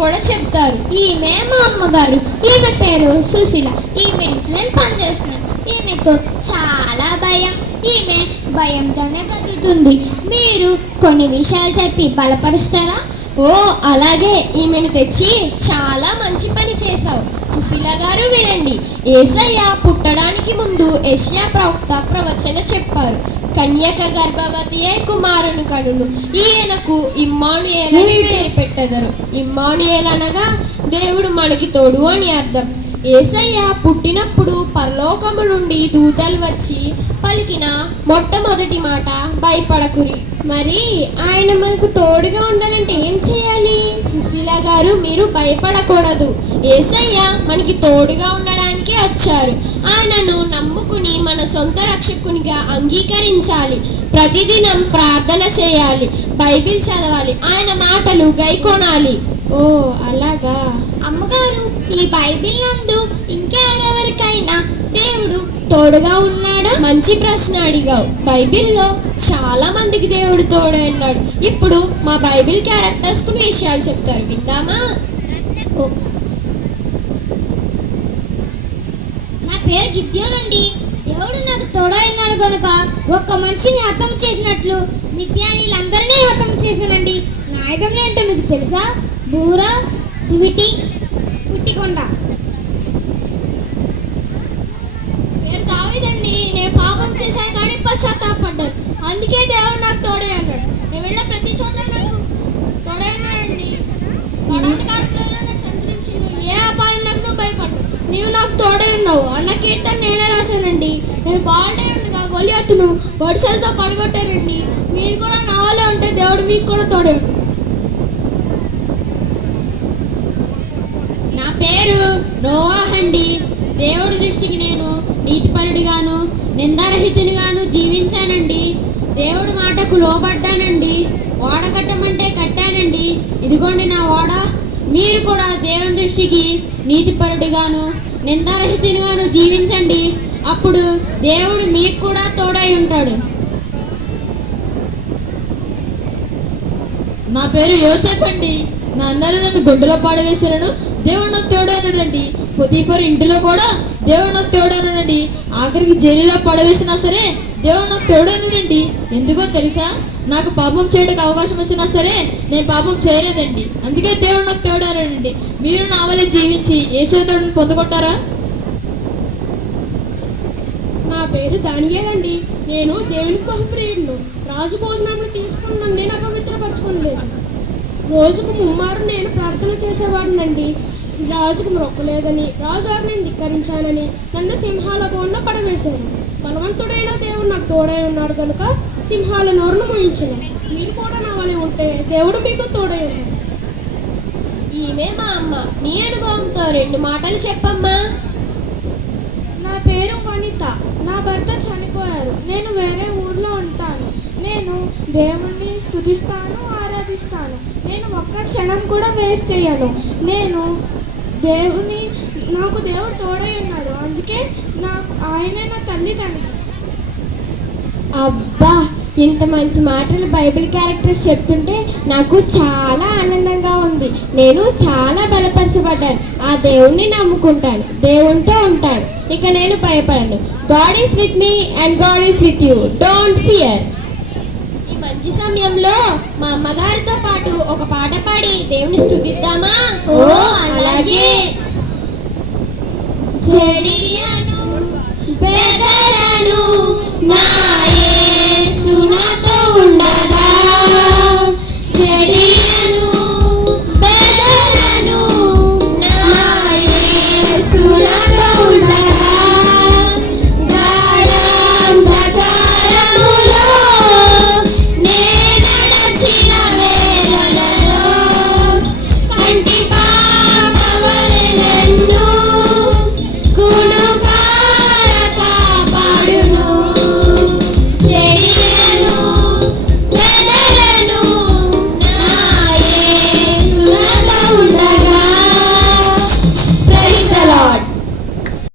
కూడా చెప్తారు. ఈమె మా అమ్మగారు. ఈమె పేరు సుశీల. ఈమె ఇంట్లో పనిచేస్తున్నారు ఈమెతో చాలా భయం. ఈమె భయంతోనే బ్రతుకుతుంది. మీరు కొన్ని విషయాలు చెప్పి బలపరుస్తారా? ఓ అలాగే. ఈమెను తెచ్చి చాలా మంచి పని చేశావు. సుశీల గారు వినండి. ఏసయ్య పుట్టడానికి ముందు యెషయా ప్రవక్త ప్రవచన చెప్పారు. కన్యక గర్భవతి అయి కుమారుని కడును ఈయనకు ఇమ్మానుయేలని పేరు పెట్టెదరు. ఇమ్మానుయేల్ అనగా దేవుడు మనకి తోడు అని అర్థం. ఏసయ్య పుట్టినప్పుడు పరలోకము నుండి దూతలు వచ్చి పలికిన మొట్టమొదటి మాట భయపడకురి. మరి ఆయన మనకు తోడుగా ఉండాలంటే ఏం చేయాలి? సుశీల గారు మీరు భయపడకూడదు. ఏసయ్య మనకి తోడుగా ఉండడానికి వచ్చారు ఆయనను నమ్ముకుని మన సొంత రక్షకునిగా అంగీకరించాలి. ప్రతిదినం ప్రార్థన చేయాలి. బైబిల్ చదవాలి. ఆయన మాటలు గైకొనాలి. ఓ అలాగా. అమ్మగారు ఈ బైబిల్ నందు ఇంకెవరెవరికైనా దేవుడు తోడుగా ఉన్నాడా? మంచి ప్రశ్న అడిగావు. బైబిల్లో చాలా మందికి దేవుడు తోడే ఉన్నాడు. ఇప్పుడు మా బైబిల్ క్యారెక్టర్స్ కొన్ని విషయాలు చెప్తారు. విందామా? ఓ. నా పేరు గిద్యోనండి దేవుడు నాకు తోడైనాడు కనుక ఒక్క మనిషిని హతం చేసినట్లు మిథ్యానీలందరినీ హతం చేశానండి. నా ఆయుధం ఏంటో మీకు తెలుసా? బూర దివిటి పుట్టికొండ. నీవు నాకు తోడే ఉన్నావు. అన్న కీర్తన నేనే రాశానండి. నేను బాగుంటే ఉండగా గొలియత్తును వడిసలతో పడగొట్టారండి మీరు కూడా నా ఉంటే దేవుడు మీకు కూడా తోడే నా పేరు నోవాహ్ అండి. దేవుడి దృష్టికి నేను నీతిపరుడిగాను నిందారహితునిగాను జీవించానండి. దేవుడి మాటకు లోబడ్డానండి. ఓడ కట్టమంటే కట్టానండి. ఇదిగోండి నా ఓడ. మీరు కూడా దేవుని దృష్టికి నీతిపరుడిగాను నిందారహితునిగాను జీవించండి. అప్పుడు దేవుడు మీకు కూడా తోడై ఉంటాడు. నా పేరు యోసేఫ్ అండి. నా అందరూ నన్ను గుండెలో పాడవేశారను. దేవుడు నాకు తోడేనండి పొతీఫర్ ఇంటిలో కూడా దేవుడు నాకు తోడేనండి ఆఖరికి జైలులో పడవేసినా సరే దేవుడు నాకు తోడేనండి ఎందుకో తెలుసా? నాకు పాపం చేయడానికి అవకాశం వచ్చినా సరే నేను పాపం చేయలేదండి. అందుకే దేవుడు నాకు తోడేనండి మీరు నా వల్ల జీవించి ఏసేతోడని పొందుకుంటారా? నా పేరు దానియేనండి నేను దేవునికి బహుప్రియుడును రాజు భోజనంలో తీసుకున్న నేను అపవిత్రపరచుకోలేదు. రోజుకు ముమ్మారు నేను ప్రార్థన చేసేవాడినండి. రాజుకు మొక్కలేదని రాజు ఆజ్ఞని ధిక్కరించానని నన్ను సింహాల బోన్లో పడవేశాను. బలవంతుడైన దేవుడు నాకు తోడై ఉన్నాడు కనుక సింహాల నోరును మోయించను. మీరు కూడా నా వలె ఉంటే దేవుడు మీకు తోడై ఉన్నాడు ఈమె మా అమ్మ. నీ అనుభవంతో రెండు మాటలు చెప్పమ్మా. నా పేరు వనిత. నా భర్త చనిపోయారు. నేను వేరే ఊర్లో ఉంటాను. నేను దేవుణ్ణి స్తుతిస్తాను ఆరాధిస్తాను. నేను ఒక్క క్షణం కూడా వేస్ట్ చేయను. నేను దేవుని నాకు దేవుడు తోడై ఉన్నాడు. అందుకే నాకు ఆయనే నా అబ్బా ఇంత మంచి మాటలు బైబిల్ క్యారెక్టర్స్ చెప్తుంటే నాకు చాలా ఆనందంగా ఉంది. నేను చాలా బలపరచబడ్డాను. ఆ దేవుణ్ణి నమ్ముకుంటాను. దేవునితో ఉంటాను. ఇక నేను భయపడను. God is with me and God is with you don't fear ఈ మంచి సమయంలో మా అమ్మగారితో పాటు ఒక పాట పాడి దేవుని స్థుతిద్దామా? ఓ అలాగే. చెడియను